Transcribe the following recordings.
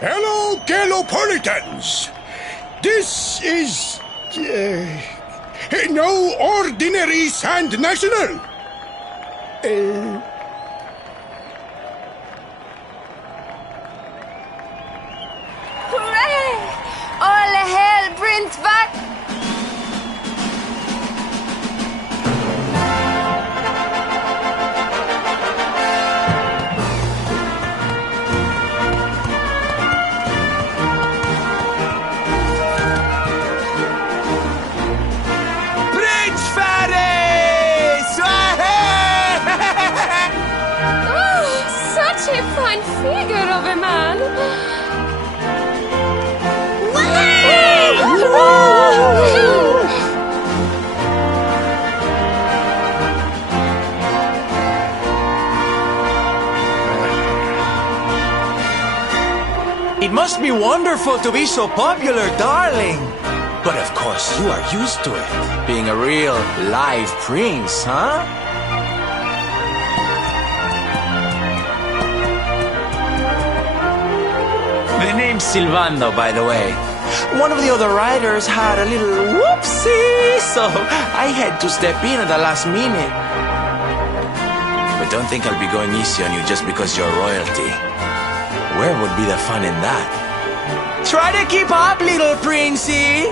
Hello, Galopolitans. This is no ordinary Sand National. Hooray! All hail Prince Vat! Such a fine figure of a man. It must be wonderful to be so popular, darling. But of course, you are used to it. Being a real live prince, huh? The name's Silvando, by the way. One of the other riders had a little whoopsie, so I had to step in at the last minute. But don't think I'll be going easy on you just because you're royalty. Where would be the fun in that? Try to keep up, little princey!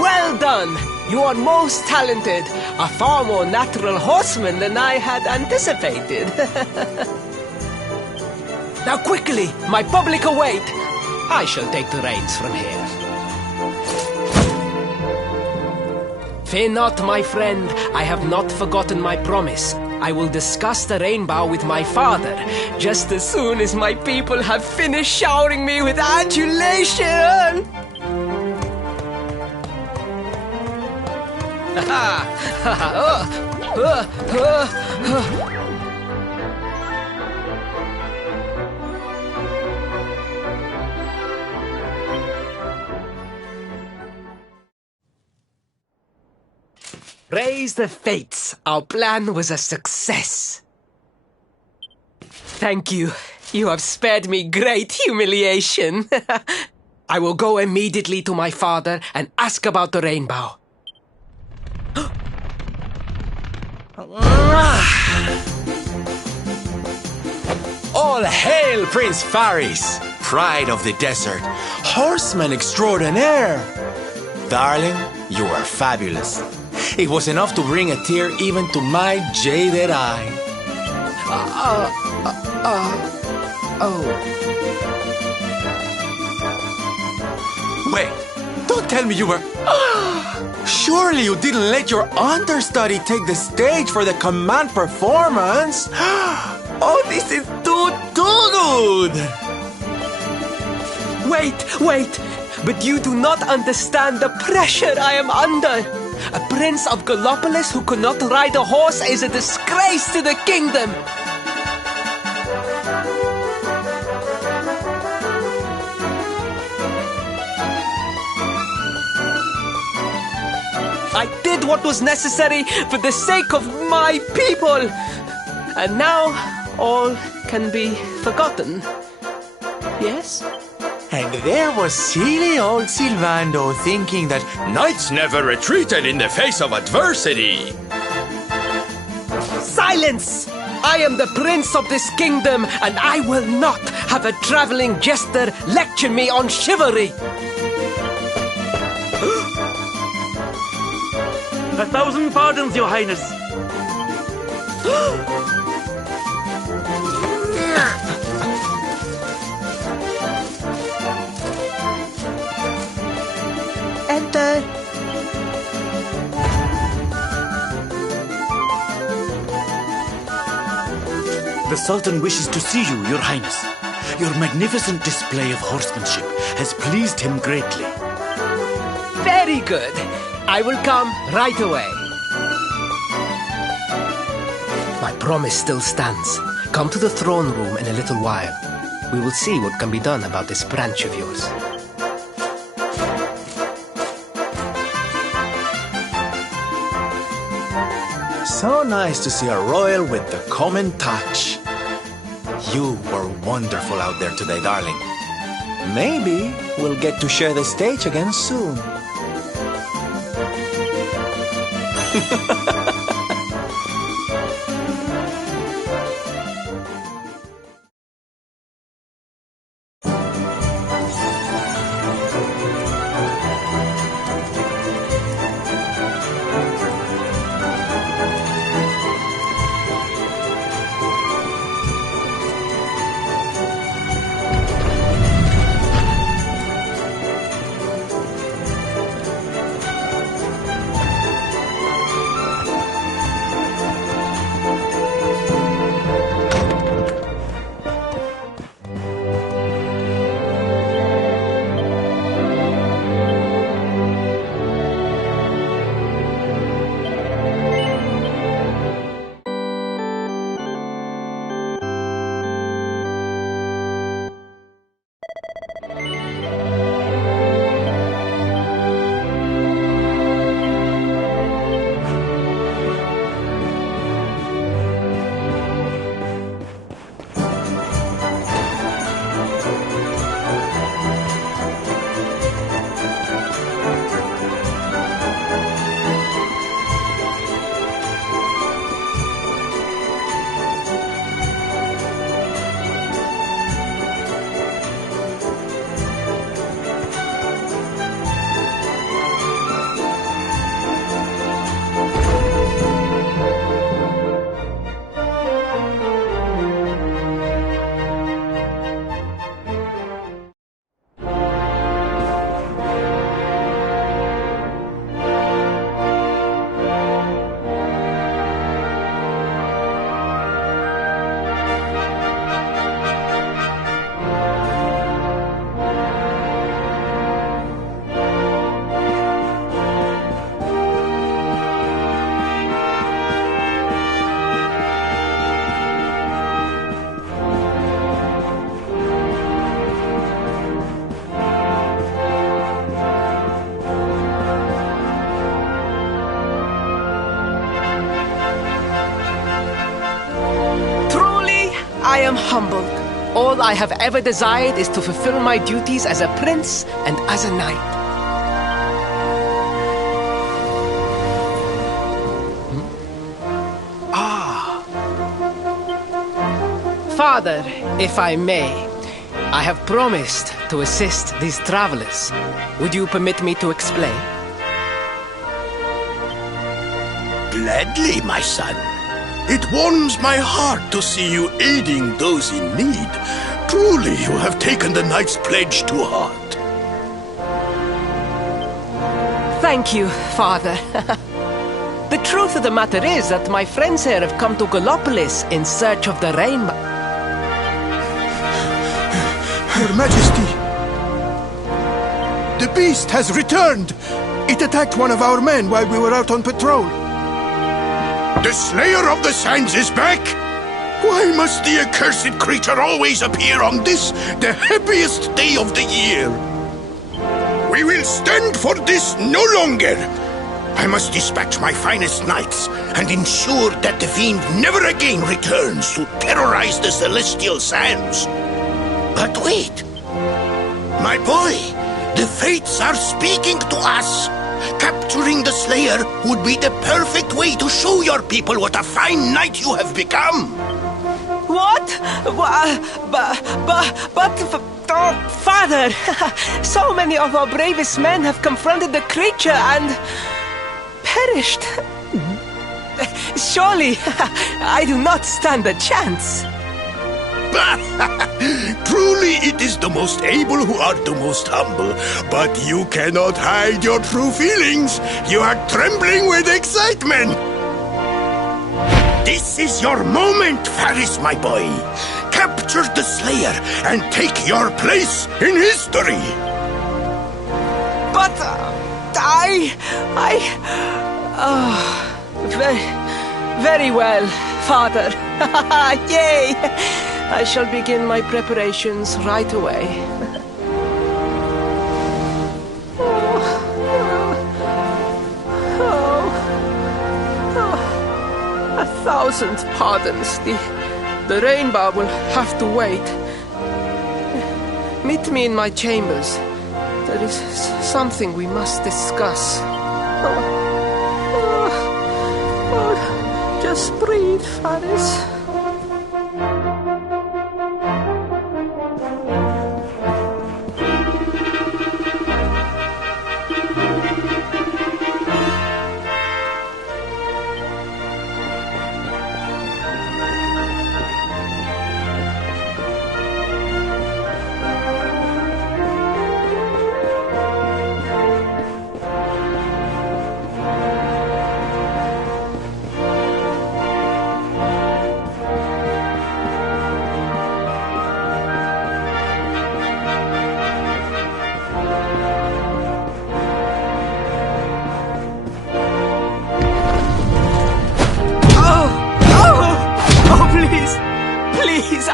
Well done! You are most talented. A far more natural horseman than I had anticipated. Now quickly, my public await. I shall take the reins from here. Fear not, my friend. I have not forgotten my promise. I will discuss the rainbow with my father, just as soon as my people have finished showering me with adulation. Praise the fates. Our plan was a success. Thank you. You have spared me great humiliation. I will go immediately to my father and ask about the rainbow. All hail Prince Faris, pride of the desert, horseman extraordinaire. Darling, you are fabulous. It was enough to bring a tear even to my jaded eye. Wait, don't tell me you were... Surely you didn't let your understudy take the stage for the command performance? Oh, this is too good! Wait! But you do not understand the pressure I am under. A prince of Gallopolis who could not ride a horse is a disgrace to the kingdom. I did what was necessary for the sake of my people. And now all can be forgotten. Yes? And there was silly old Silvando thinking that knights never retreated in the face of adversity. Silence! I am the prince of this kingdom, and I will not have a traveling jester lecture me on chivalry. 1,000 pardons, Your Highness. Enter. The Sultan wishes to see you, Your Highness. Your magnificent display of horsemanship has pleased him greatly. Very good. I will come right away. My promise still stands. Come to the throne room in a little while. We will see what can be done about this branch of yours. So nice to see a royal with the common touch. You were wonderful out there today, darling. Maybe we'll get to share the stage again soon. humbled. All I have ever desired is to fulfill my duties as a prince and as a knight. Father, if I may, I have promised to assist these travelers. Would you permit me to explain? Gladly, my son. It warms my heart to see you aiding those in need. Truly, you have taken the knight's pledge to heart. Thank you, Father. The truth of the matter is that my friends here have come to Gallopolis in search of the rainbow. Your Majesty, the beast has returned. It attacked one of our men while we were out on patrol. The Slayer of the Sands is back? Why must the accursed creature always appear on this, the happiest day of the year? We will stand for this no longer. I must dispatch my finest knights and ensure that the fiend never again returns to terrorize the celestial sands. But wait! My boy, the fates are speaking to us. Capturing the Slayer would be the perfect way to show your people what a fine knight you have become. What? Father, so many of our bravest men have confronted the creature and perished. Surely, I do not stand a chance. Truly, it is the most able who are the most humble. But you cannot hide your true feelings. You are trembling with excitement. This is your moment, Faris, my boy. Capture the Slayer and take your place in history. But very well, Father. Yay! I shall begin my preparations right away. A thousand pardons. The rainbow will have to wait. Meet me in my chambers. There is something we must discuss. Just breathe, Faris.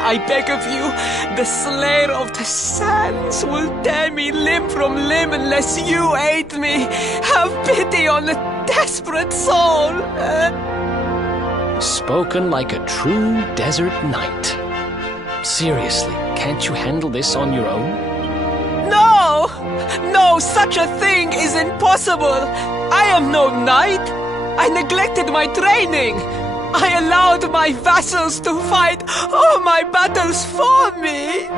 I beg of you, the Slayer of the Sands will tear me limb from limb unless you aid me. Have pity on a desperate soul. Spoken like a true desert knight. Seriously, can't you handle this on your own? No! No, such a thing is impossible. I am no knight. I neglected my training. I allowed my vassals to fight all my battles for me.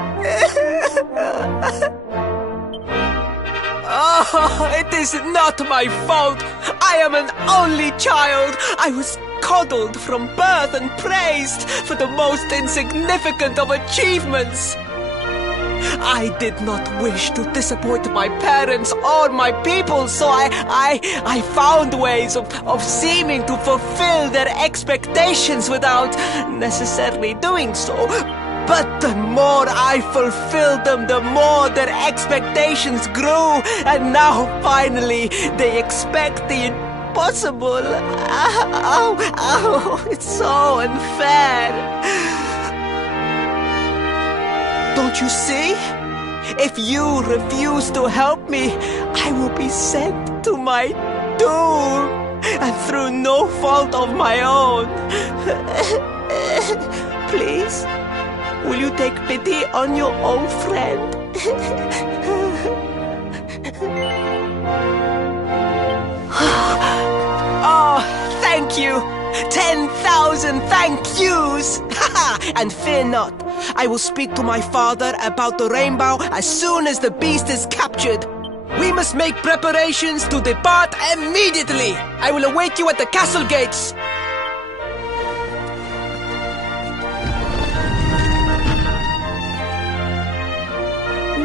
Oh, it is not my fault. I am an only child. I was coddled from birth and praised for the most insignificant of achievements. I did not wish to disappoint my parents or my people, so I found ways of seeming to fulfill their expectations without necessarily doing so. But the more I fulfilled them, the more their expectations grew, and now finally they expect the impossible. Oh, it's so unfair. Don't you see? If you refuse to help me, I will be sent to my doom, and through no fault of my own. Please, will you take pity on your old friend? Oh, thank you! 10,000 thank yous! And fear not, I will speak to my father about the rainbow as soon as the beast is captured. We must make preparations to depart immediately. I will await you at the castle gates.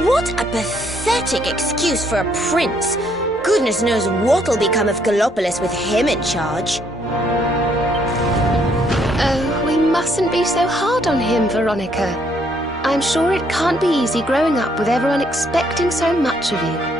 What a pathetic excuse for a prince. Goodness knows what'll become of Gallopolis with him in charge. Oh, we mustn't be so hard on him, Veronica. I'm sure it can't be easy growing up with everyone expecting so much of you.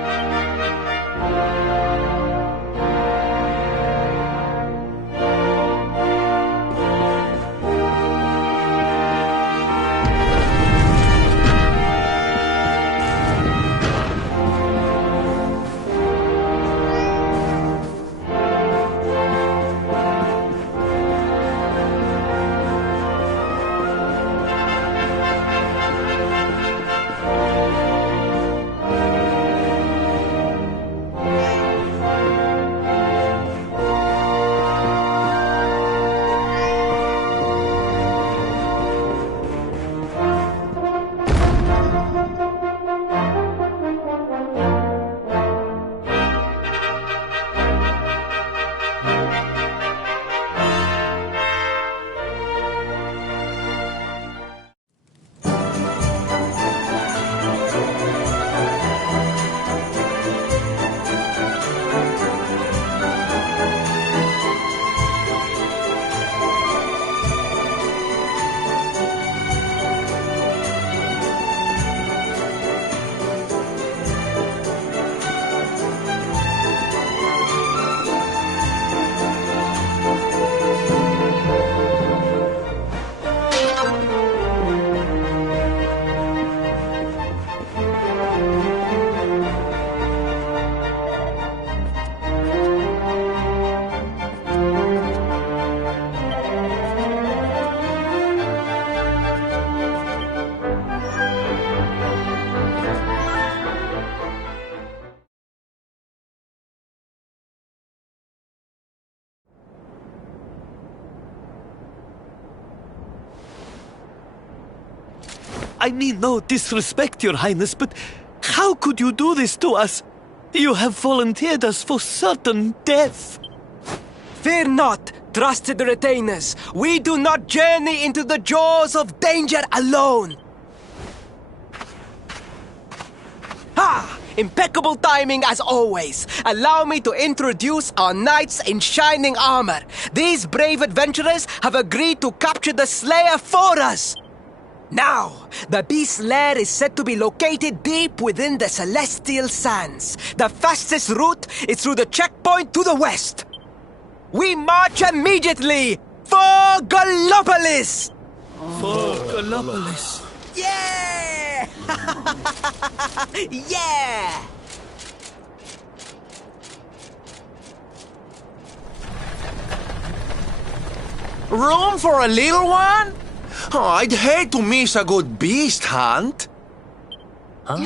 I mean no disrespect, Your Highness, but how could you do this to us? You have volunteered us for certain death. Fear not, trusted retainers. We do not journey into the jaws of danger alone. Ha! Impeccable timing as always. Allow me to introduce our knights in shining armor. These brave adventurers have agreed to capture the Slayer for us. Now, the beast's lair is said to be located deep within the Celestial Sands. The fastest route is through the checkpoint to the west. We march immediately for Gallopolis! For Gallopolis. Yeah! Yeah! Room for a little one? Oh, I'd hate to miss a good beast hunt. Huh?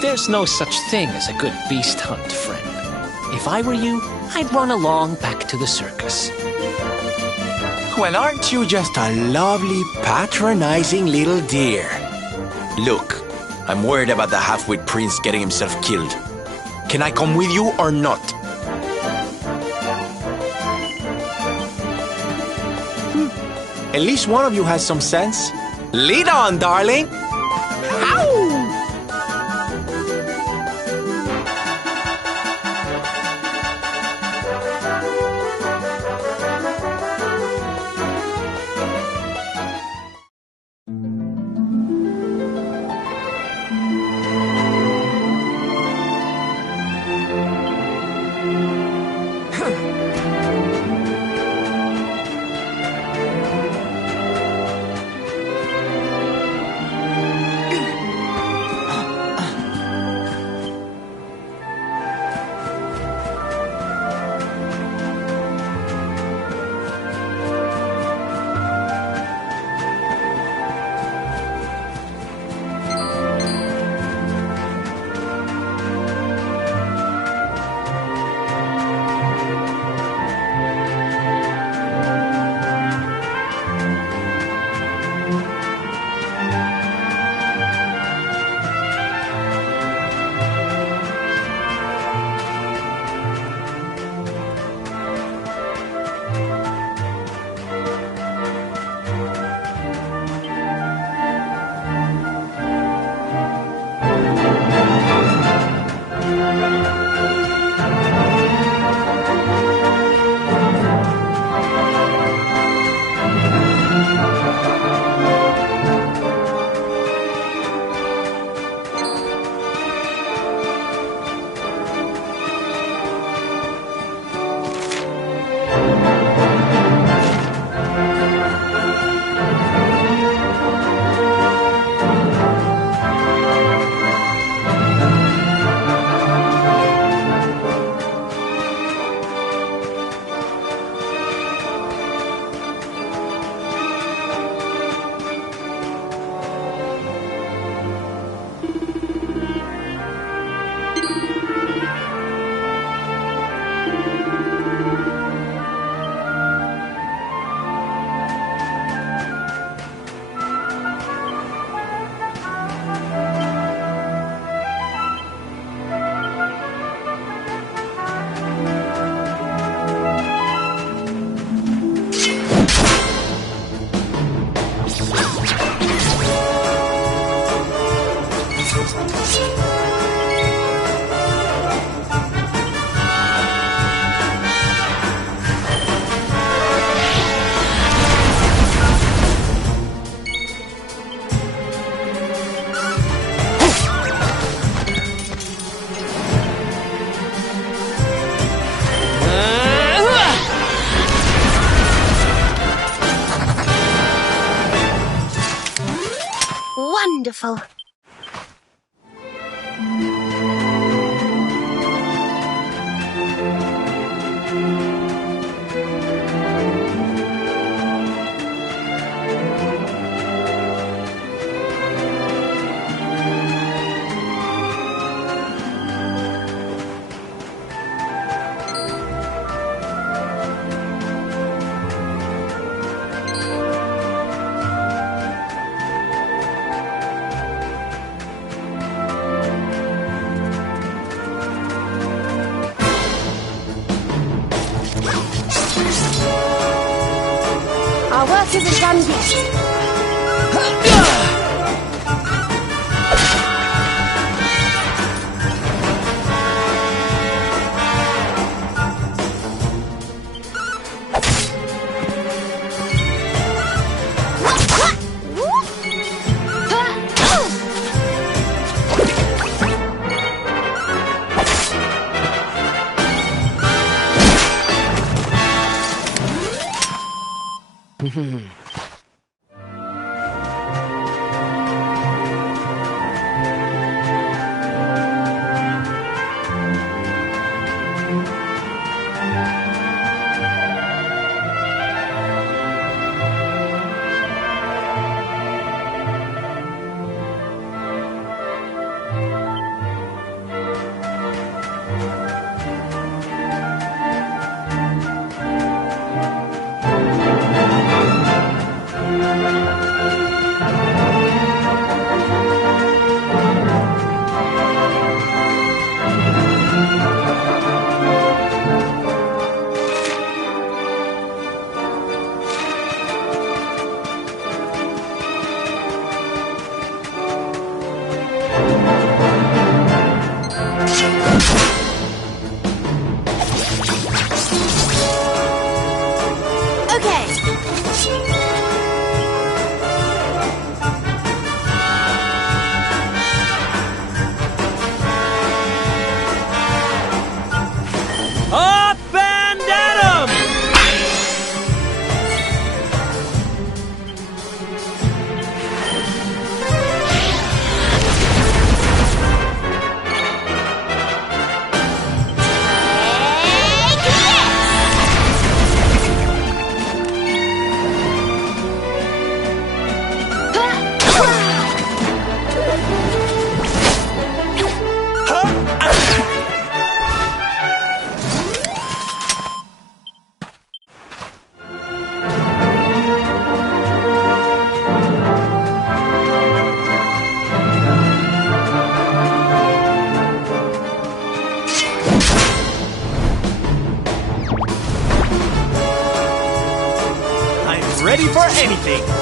There's no such thing as a good beast hunt, friend. If I were you, I'd run along back to the circus. Well, aren't you just a lovely, patronizing little dear? Look, I'm worried about the half-wit prince getting himself killed. Can I come with you or not? At least one of you has some sense. Lead on, darling! Ow! careful. Our work isn't done yet. Ready for anything!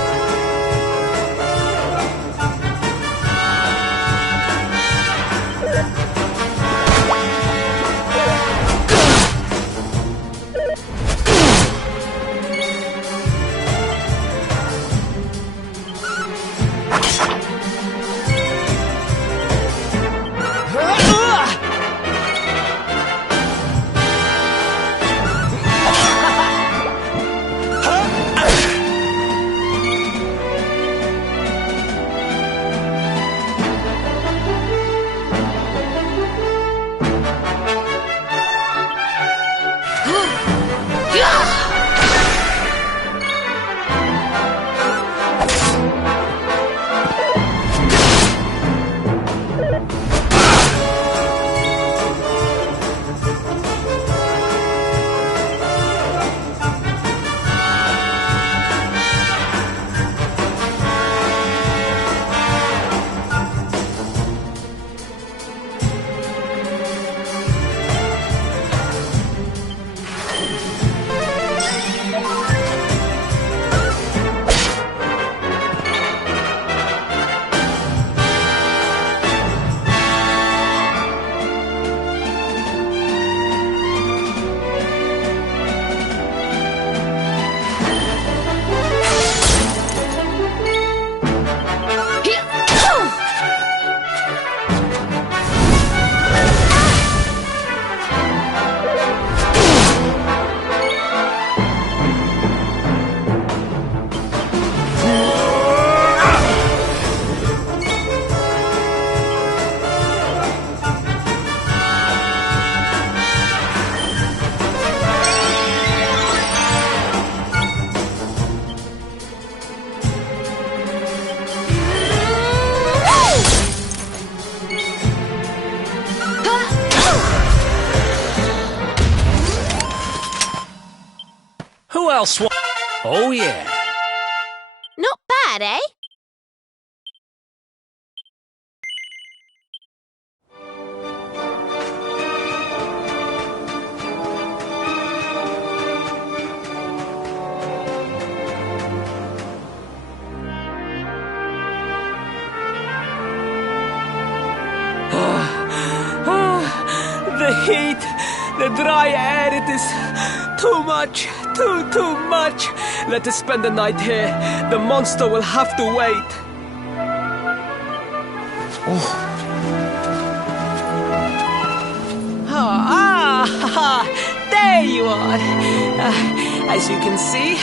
I'll swap. Oh, yeah. Not bad, eh? The heat, the dry air, it is too much, too much. Let us spend the night here. The monster will have to wait. There you are. As you can see,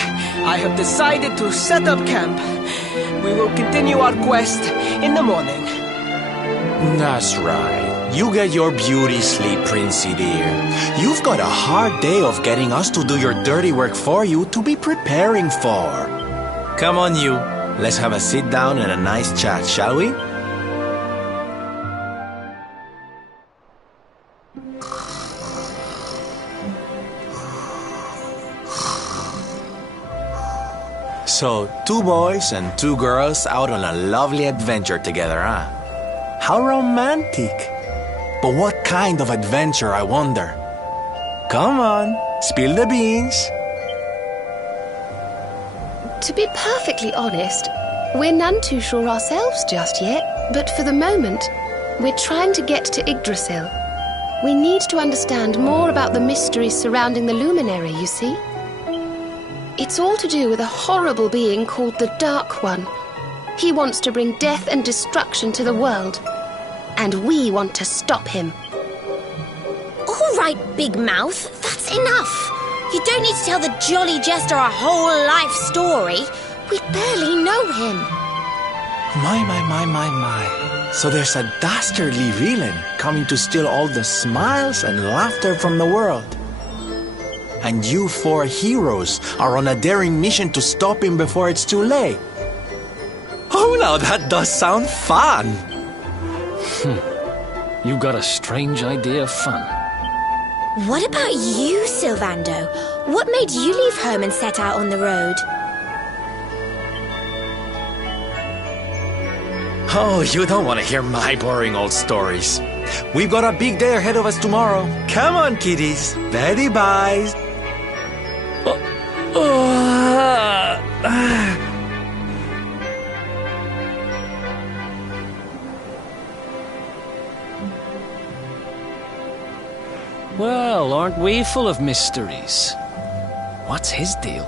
I have decided to set up camp. We will continue our quest in the morning. That's right. You get your beauty sleep, Princey dear. You've got a hard day of getting us to do your dirty work for you to be preparing for. Come on, you. Let's have a sit down and a nice chat, shall we? So, 2 boys and 2 girls out on a lovely adventure together, huh? How romantic. But what kind of adventure, I wonder? Come on, spill the beans. To be perfectly honest, we're none too sure ourselves just yet, but for the moment, we're trying to get to Yggdrasil. We need to understand more about the mysteries surrounding the luminary, you see. It's all to do with a horrible being called the Dark One. He wants to bring death and destruction to the world, and we want to stop him. All right, Big Mouth, that's enough. You don't need to tell the jolly jester a whole life story. We barely know him. My. So there's a dastardly villain coming to steal all the smiles and laughter from the world. And you 4 heroes are on a daring mission to stop him before it's too late. Oh, now that does sound fun. You got a strange idea of fun. What about you, Sylvando? What made you leave home and set out on the road? Oh, you don't want to hear my boring old stories. We've got a big day ahead of us tomorrow. Come on, kiddies. Betty buys. Well, aren't we full of mysteries? What's his deal?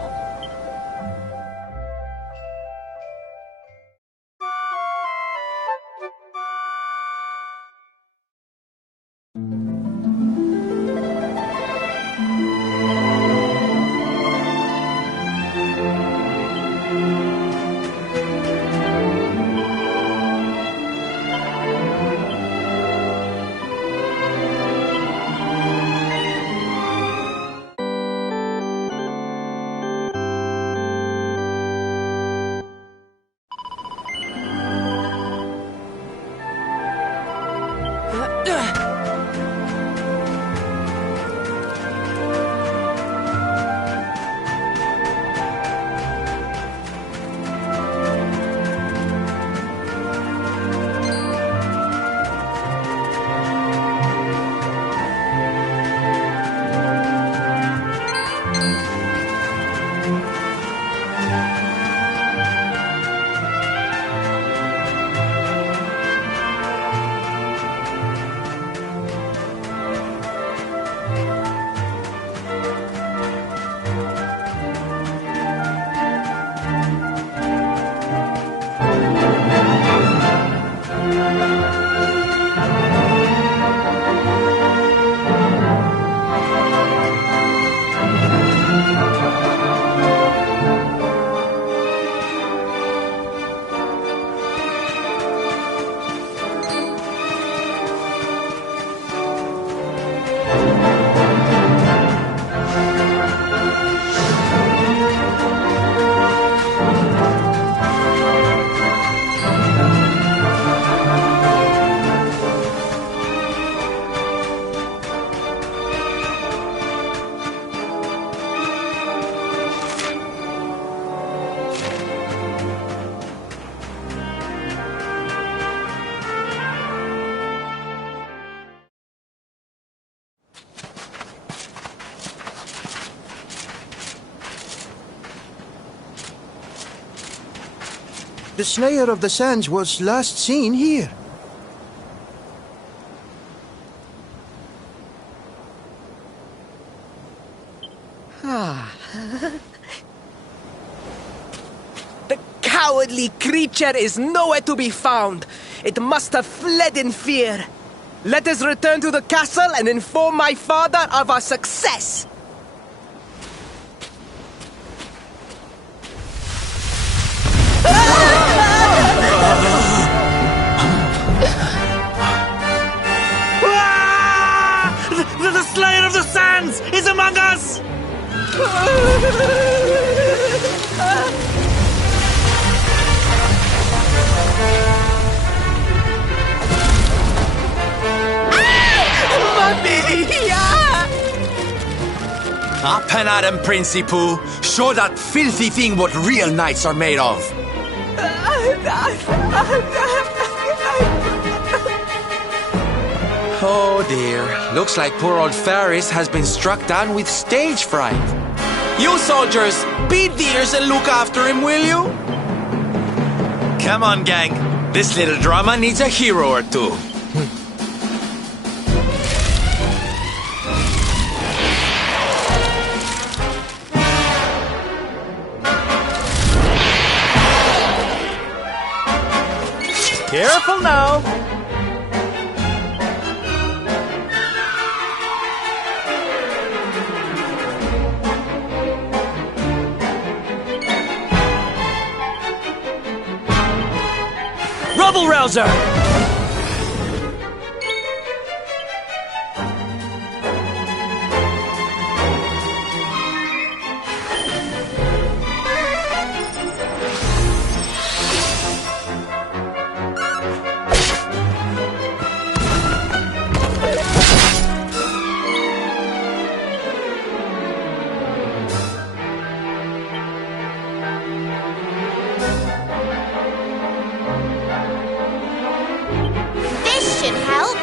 The Slayer of the Sands was last seen here. The cowardly creature is nowhere to be found. It must have fled in fear. Let us return to the castle and inform my father of our success. The Slayer of the Sands is among us! Up and at him, Principoo. Show that filthy thing what real knights are made of. Oh dear. Looks like poor old Faris has been struck down with stage fright. You soldiers, beat the ears and look after him, will you? Come on, gang. This little drama needs a hero or two. Careful now! Rubble Rouser! This should help.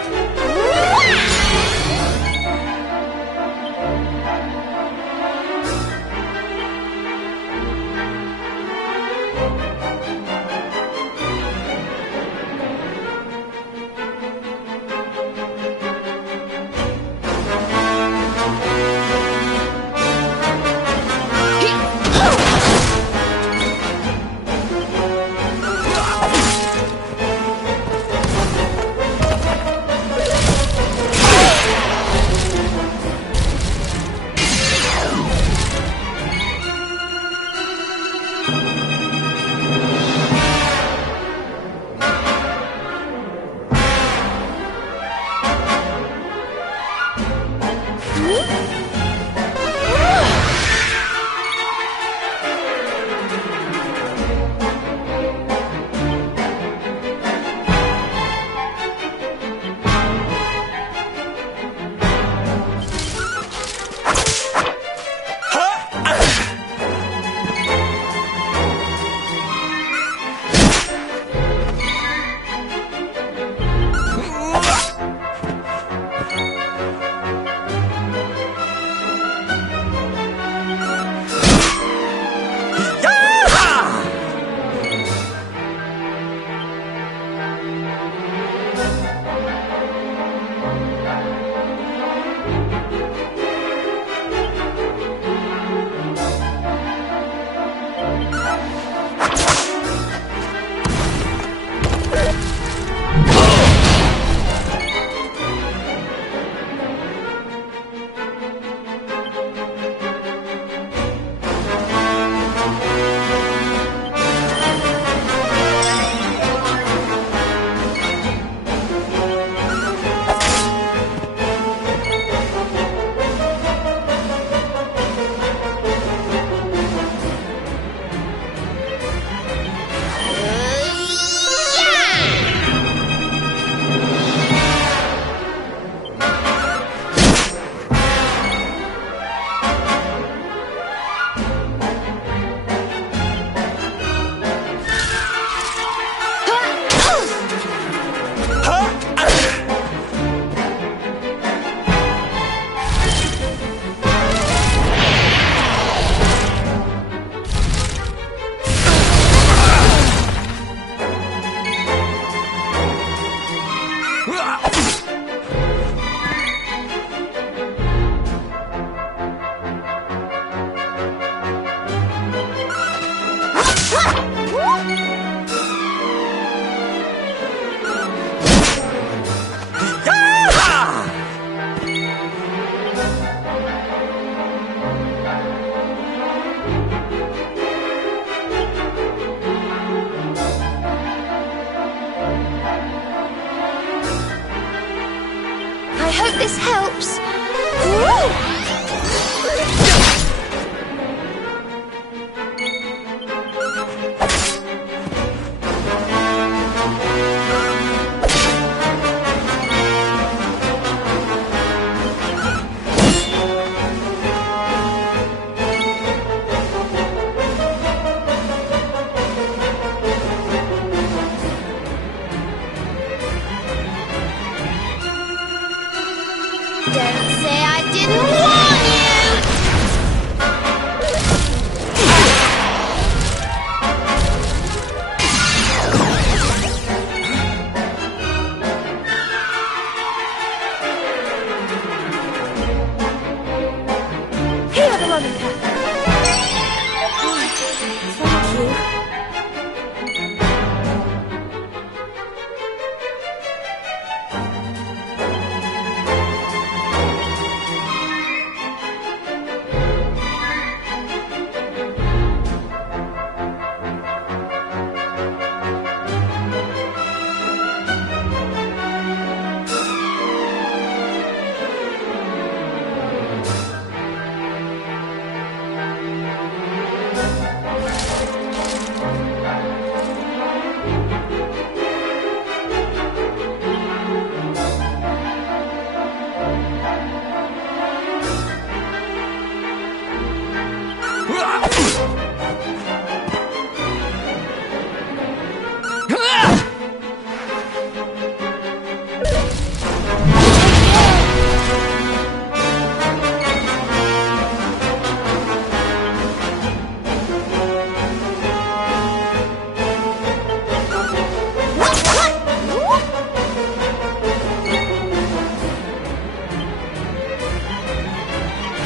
didn't warn you! Here, Veronica. Thank you.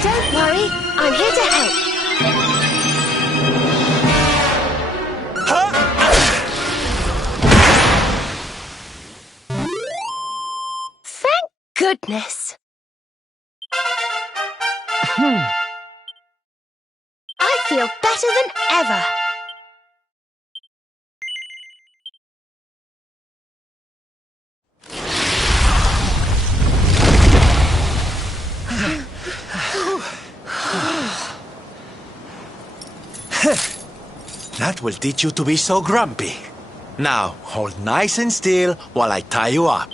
Don't worry, I'm here to help. Thank goodness. I feel better than ever. That will teach you to be so grumpy. Now, hold nice and still while I tie you up.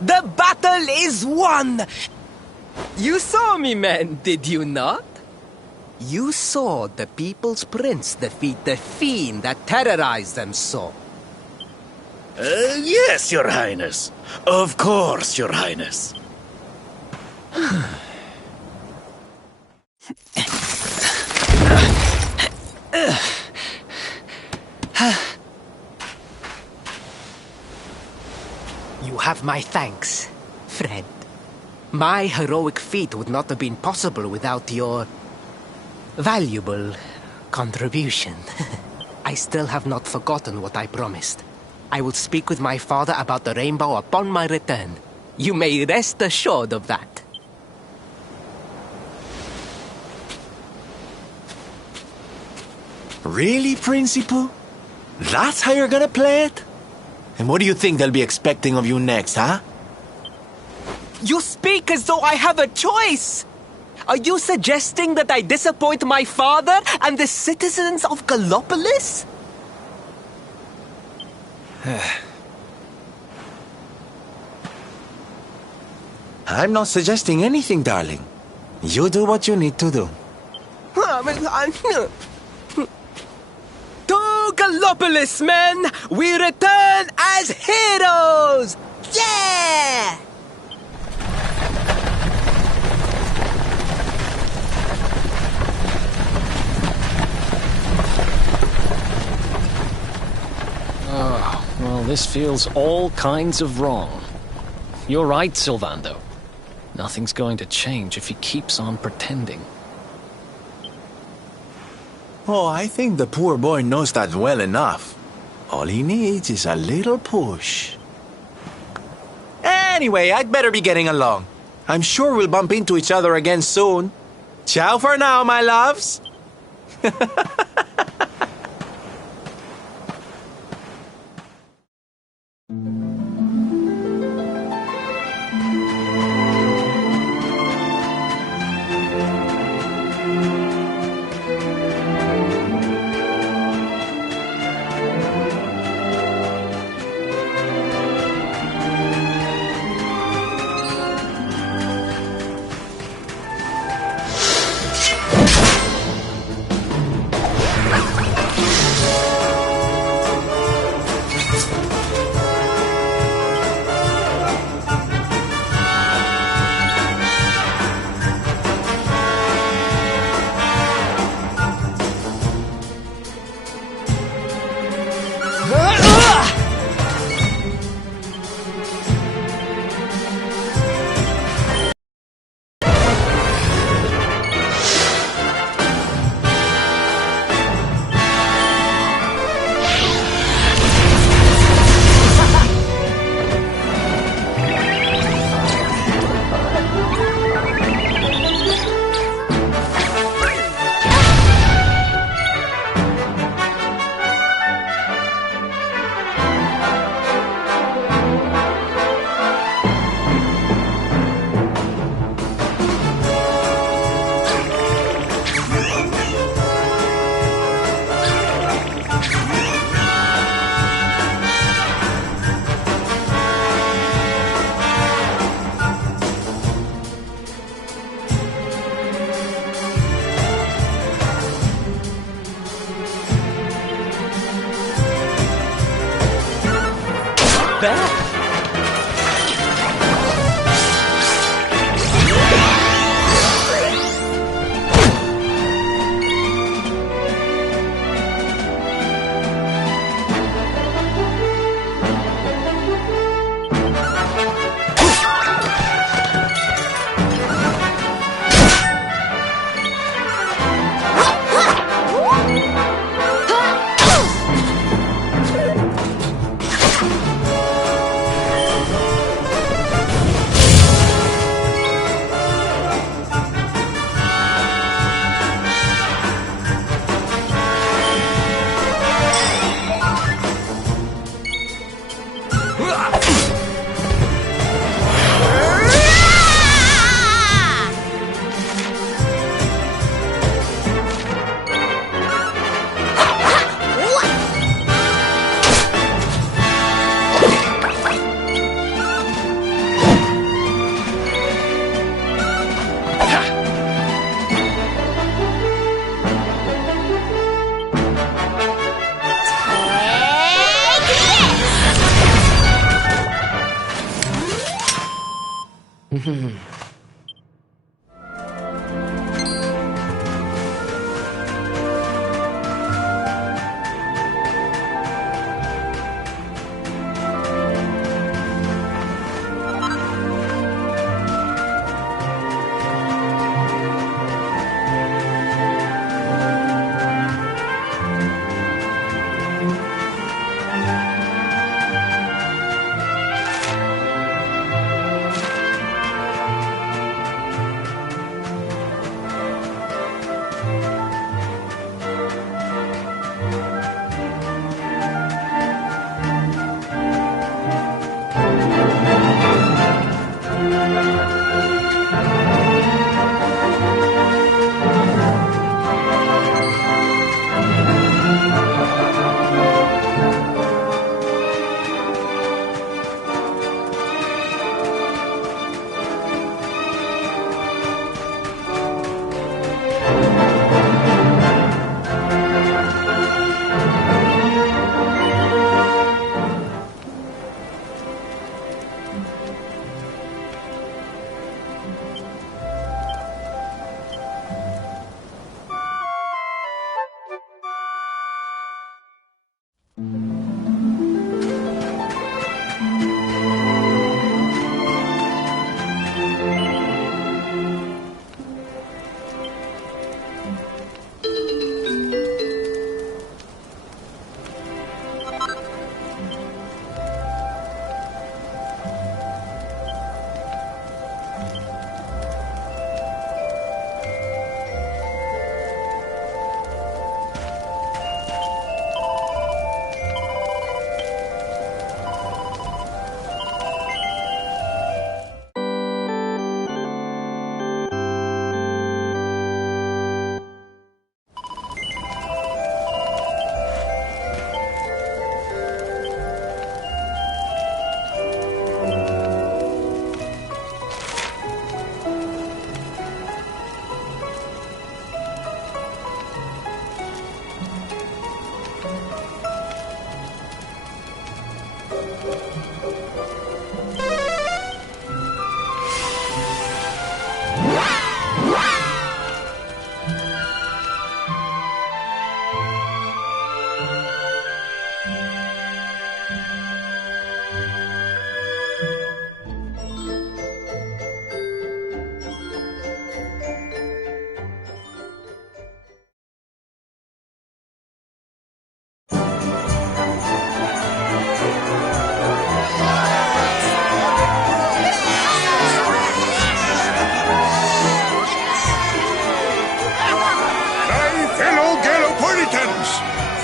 The battle is won! You saw me, men, did you not? You saw the People's Prince defeat the fiend that terrorized them so. Yes, Your Highness. Of course, Your Highness. You have my thanks, friend. My heroic feat would not have been possible without your valuable contribution. I still have not forgotten what I promised. I will speak with my father about the rainbow upon my return. You may rest assured of that. Really, Principal? That's how you're gonna play it? And what do you think they'll be expecting of you next, huh? You speak as though I have a choice! Are you suggesting that I disappoint my father and the citizens of Gallopolis? I'm not suggesting anything, darling. You do what you need to do. To Gallopolis, men! We return as heroes! Yeah! Oh, well, this feels all kinds of wrong. You're right, Sylvando. Nothing's going to change if he keeps on pretending. Oh, I think the poor boy knows that well enough. All he needs is a little push. Anyway, I'd better be getting along. I'm sure we'll bump into each other again soon. Ciao for now, my loves.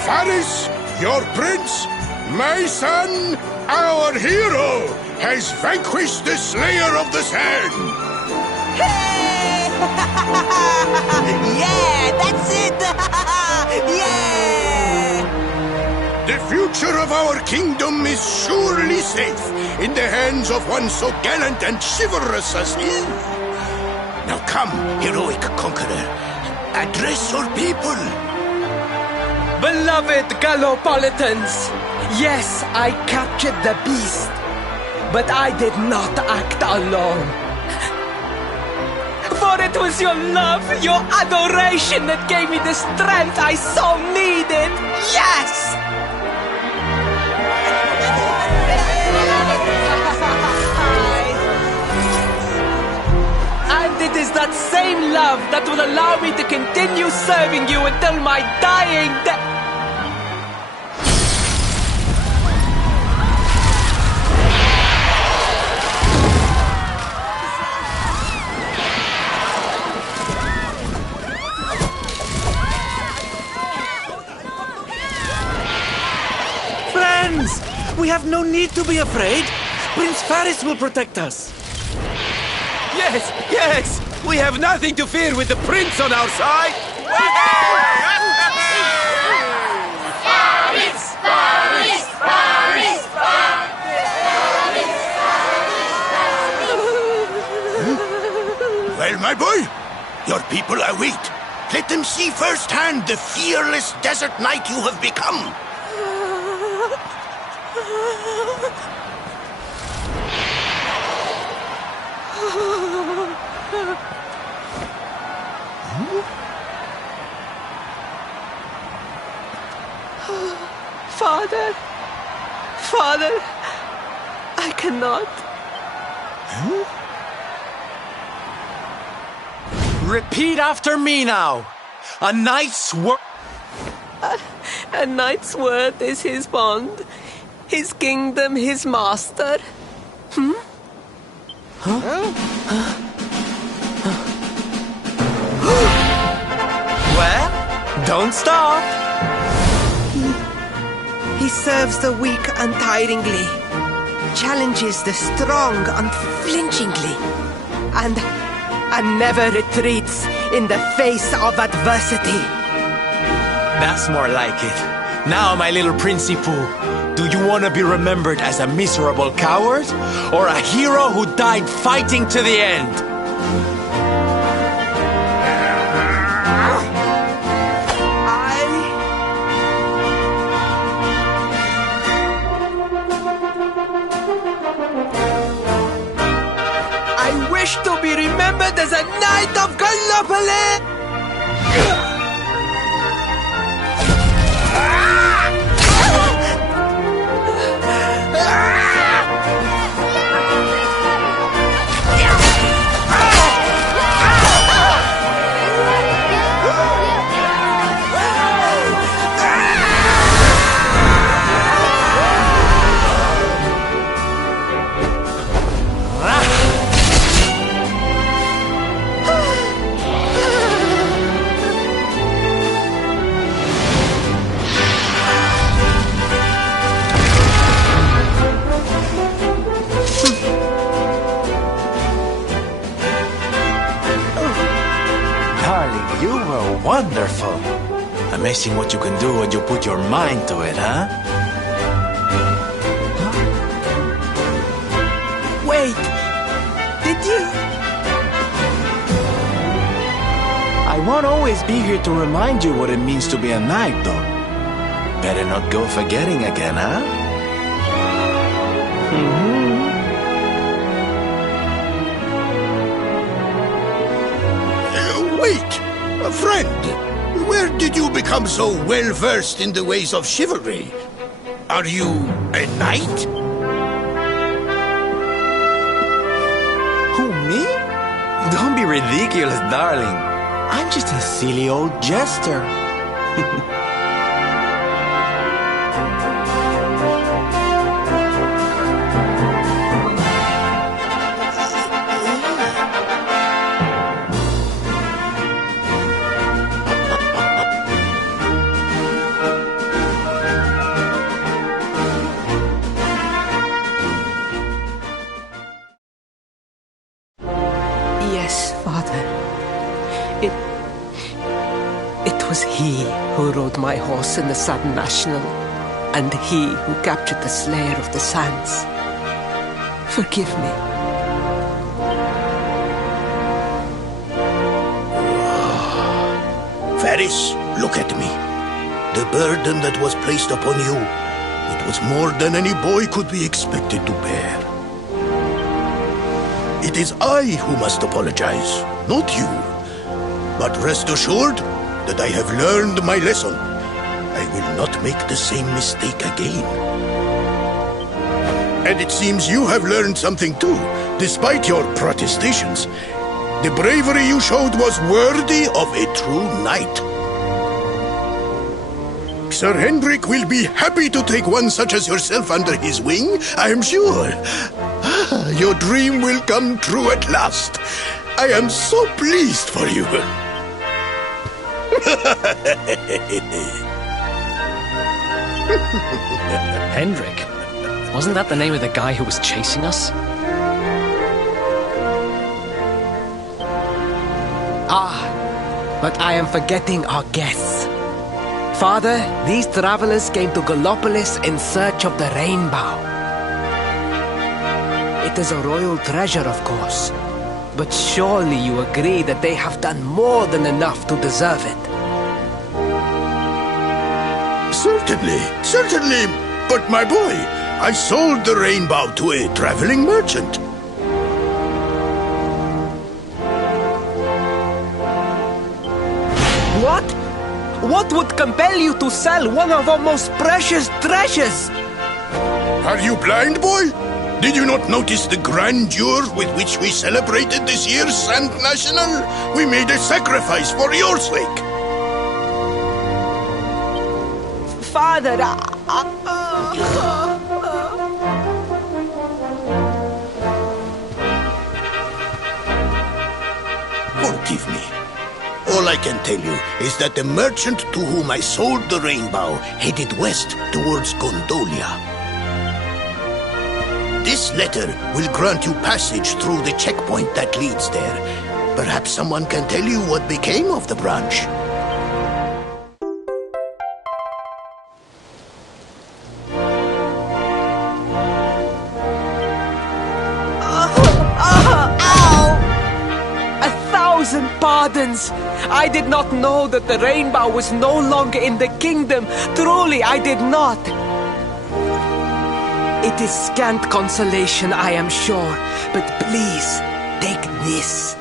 Faris, your prince, my son, our hero, has vanquished the Slayer of the Sand. Hey! Yeah, that's it! Yeah! The future of our kingdom is surely safe in the hands of one so gallant and chivalrous as he. Now come, heroic conqueror, address your people. Beloved Gallopolitans, yes, I captured the beast, but I did not act alone. For it was your love, your adoration that gave me the strength I so needed. Yes! And it is that same love that will allow me to continue serving you until my dying day. Friends! We have no need to be afraid. Prince Faris will protect us. Yes, yes! We have nothing to fear with the prince on our side! Well, my boy, your people await. Let them see firsthand the fearless desert knight you have become. Father, I cannot. Repeat after me now. A knight's word. A knight's word is his bond, his kingdom, his master. Well, don't stop. He serves the weak untiringly, challenges the strong unflinchingly, and never retreats in the face of adversity. That's more like it. Now, my little Princey Pooh, do you want to be remembered as a miserable coward or a hero who died fighting to the end? I wish to be remembered as a knight of Gallipoli! You were wonderful. Amazing what you can do when you put your mind to it, huh? Wait, did you? I won't always be here to remind you what it means to be a knight, though. Better not go forgetting again, huh? Wait! A friend, where did you become so well-versed in the ways of chivalry? Are you a knight? Who, me? Don't be ridiculous, darling. I'm just a silly old jester. Father, it was he who rode my horse in the Southern National, and he who captured the Slayer of the Sands. Forgive me. Varys, look at me. The burden that was placed upon you, it was more than any boy could be expected to bear. It is I who must apologize, not you. But rest assured that I have learned my lesson. I will not make the same mistake again. And it seems you have learned something too, despite your protestations. The bravery you showed was worthy of a true knight. Sir Hendrik will be happy to take one such as yourself under his wing, I am sure. Your dream will come true at last. I am so pleased for you. Hendrik? Wasn't that the name of the guy who was chasing us? But I am forgetting our guests. Father, these travelers came to Gallopolis in search of the rainbow. It is a royal treasure, of course. But surely you agree that they have done more than enough to deserve it. Certainly. But my boy, I sold the rainbow to a traveling merchant. What? What would compel you to sell one of our most precious treasures? Are you blind, boy? Did you not notice the grandeur with which we celebrated this year's Sand National? We made a sacrifice for your sake. Father, Forgive me. All I can tell you is that the merchant to whom I sold the rainbow headed west towards Gondolia. This letter will grant you passage through the checkpoint that leads there. Perhaps someone can tell you what became of the branch. Pardons! I did not know that the rainbow was no longer in the kingdom. Truly, I did not. It is scant consolation, I am sure. But please, take this.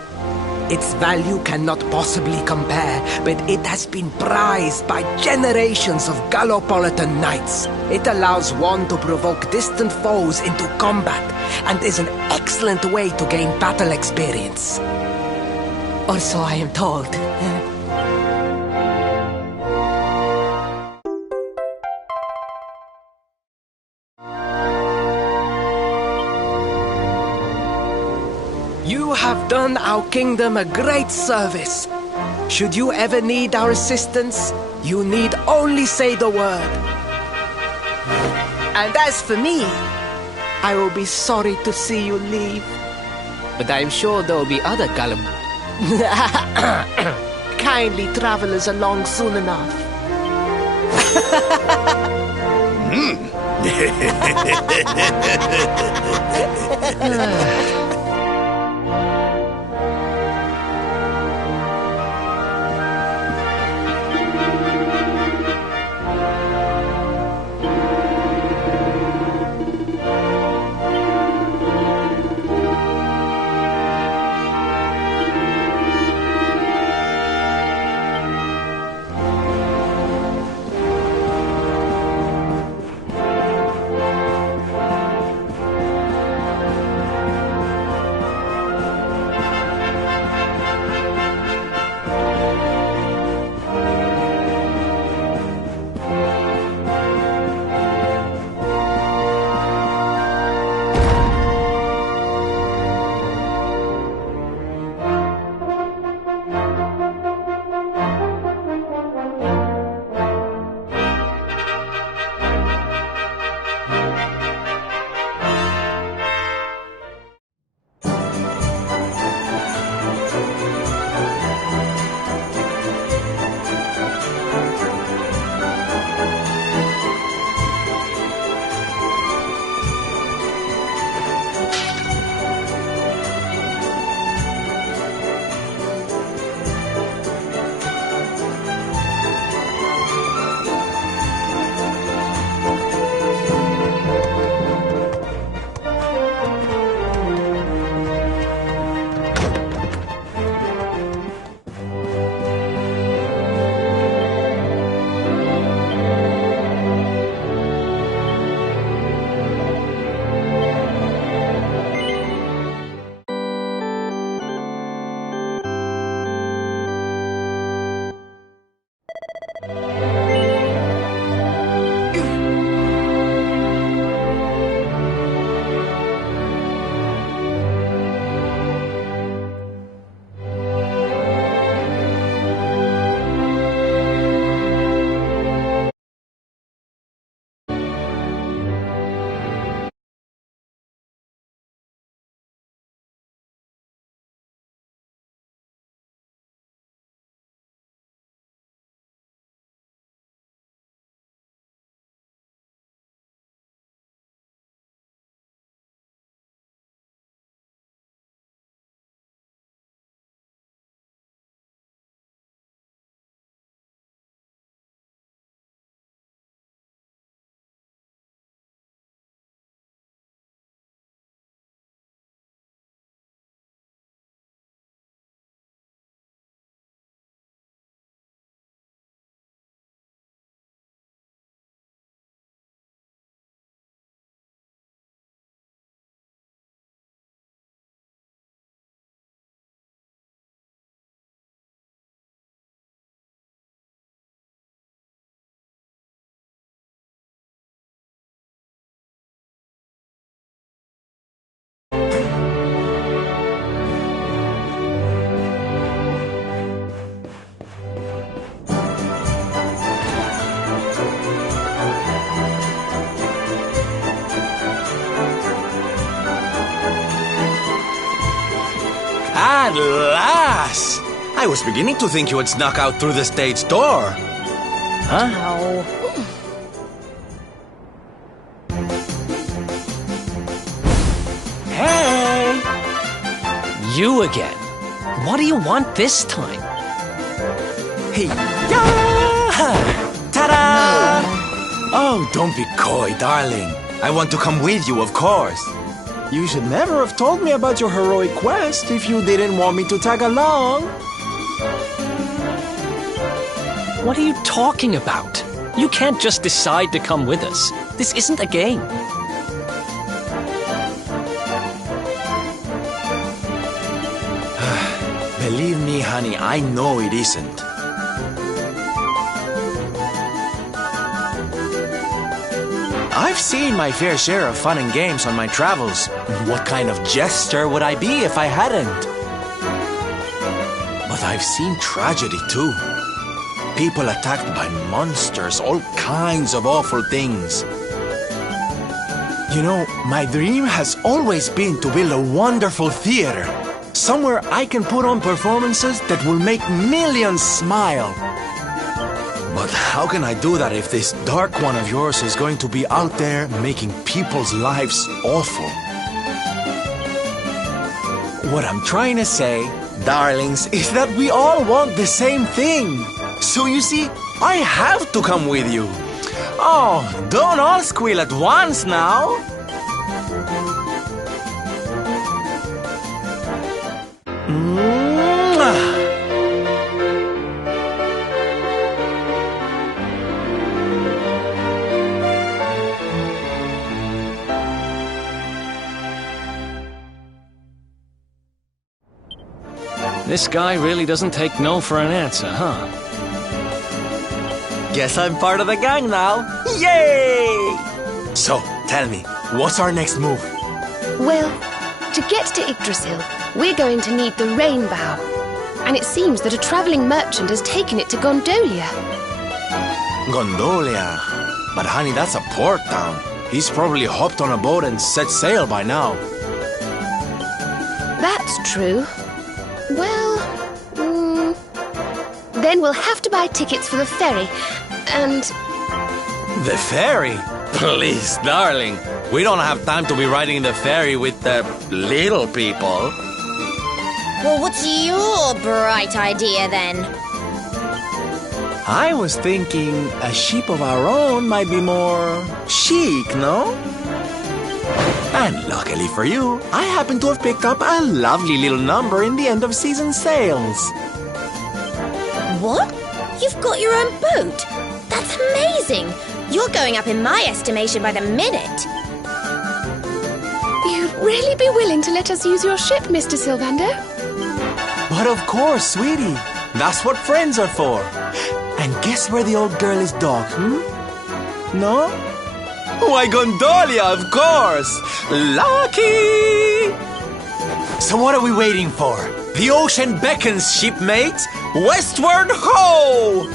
Its value cannot possibly compare, but it has been prized by generations of Gallopolitan knights. It allows one to provoke distant foes into combat, and is an excellent way to gain battle experience. Or so I am told. You have done our kingdom a great service. Should you ever need our assistance, you need only say the word. And as for me, I will be sorry to see you leave. But I am sure there will be other kindly travelers along soon enough. At last! I was beginning to think you had snuck out through the stage door. Huh? Hey! You again? What do you want this time? Hey! Yeah! Ta-da! Oh, don't be coy, darling. I want to come with you, of course. You should never have told me about your heroic quest if you didn't want me to tag along. What are you talking about? You can't just decide to come with us. This isn't a game. Believe me, honey, I know it isn't. I've seen my fair share of fun and games on my travels. What kind of jester would I be if I hadn't? But I've seen tragedy too. People attacked by monsters, all kinds of awful things. You know, my dream has always been to build a wonderful theater. Somewhere I can put on performances that will make millions smile. But how can I do that if this dark one of yours is going to be out there making people's lives awful? What I'm trying to say, darlings, is that we all want the same thing. So you see, I have to come with you. Oh, don't all squeal at once now. This guy really doesn't take no for an answer, huh? Guess I'm part of the gang now. Yay! So, tell me, what's our next move? Well, to get to Yggdrasil, we're going to need the Rainbow. And it seems that a traveling merchant has taken it to Gondolia. Gondolia? But honey, that's a port town. He's probably hopped on a boat and set sail by now. That's true. Well, then we'll have to buy tickets for the ferry, and... The ferry? Please, darling. We don't have time to be riding the ferry with the little people. Well, what's your bright idea then? I was thinking a ship of our own might be more chic, no? And luckily for you, I happen to have picked up a lovely little number in the end of season sales. What? You've got your own boat? That's amazing! You're going up in my estimation by the minute. You'd really be willing to let us use your ship, Mr. Sylvando? But of course, sweetie. That's what friends are for. And guess where the old girl is docked, No? Why, Gondolia, of course! Lucky! So what are we waiting for? The ocean beckons, shipmate! Westward ho!